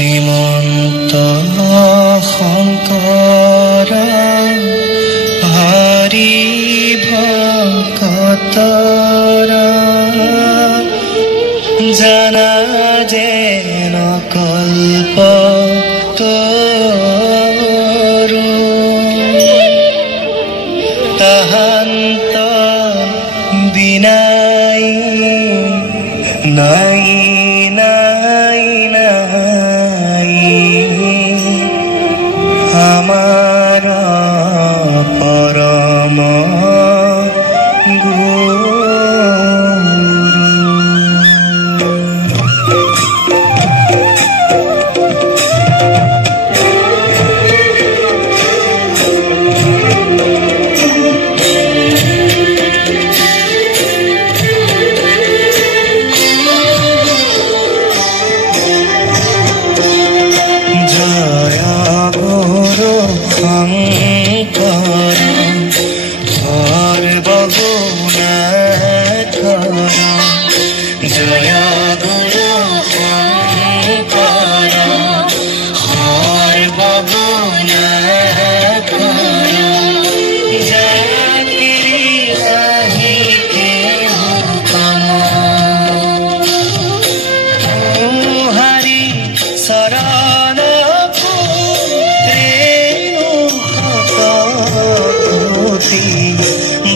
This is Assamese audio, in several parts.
শ্ৰীমন্ত শংকৰ হৰি ভকতৰ জানা যেন কল্প তৰু তাহান্ত বিনাই নাই নাই নাই আমাৰ পৰম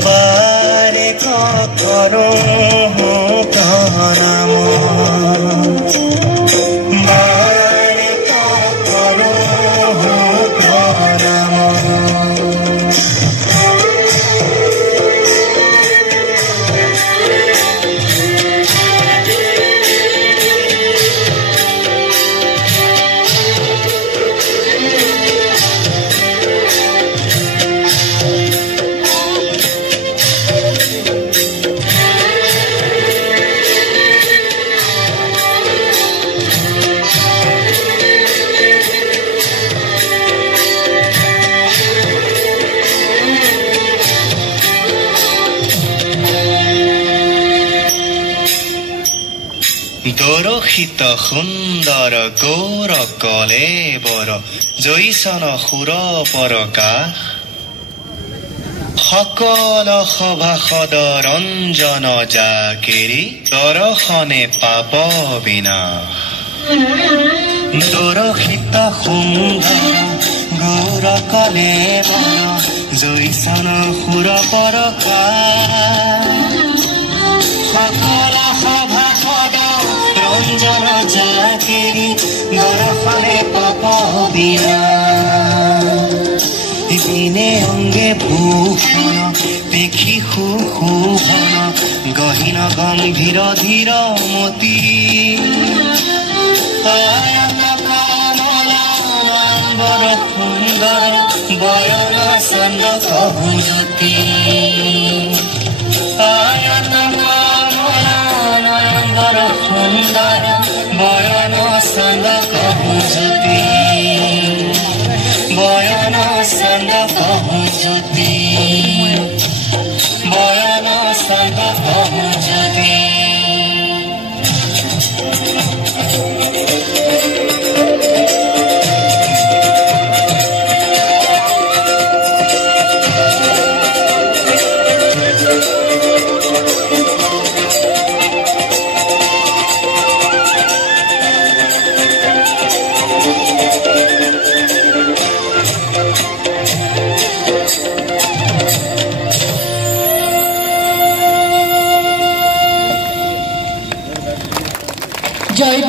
বাৰে কৰো প্ৰণাম বাৰে কৰো প্ৰণাম দৰশিত সুন্দৰ গৌৰ কলেবৰ জৈসন সুৰ পৰকাশ সকল সভাসদ ৰঞ্জন জাকেৰি দৰ্শনে পাপ বিনাশ দৰশিত সুন্দৰ গৌৰ কলেবৰ জৈসন সুৰ পৰকাশ সকল সভাসদ ৰঞ্জন জাকেৰি দৰ্শনে পাপ বিনাশ দিনে অঙ্গে ভূষণ দেখি সুশোভন গহীন গম্ভীৰ ধীৰ মতি বৰ সুন্দৰ বয়ন চন্দ কহু জ্যোতি বৰ সুন্দৰ বয়ন চন্দ কহু জ্যোতি বয়ন চন্দ কহু জ্যোতি বয়ন চন্দ কহু জ্যোতি জয়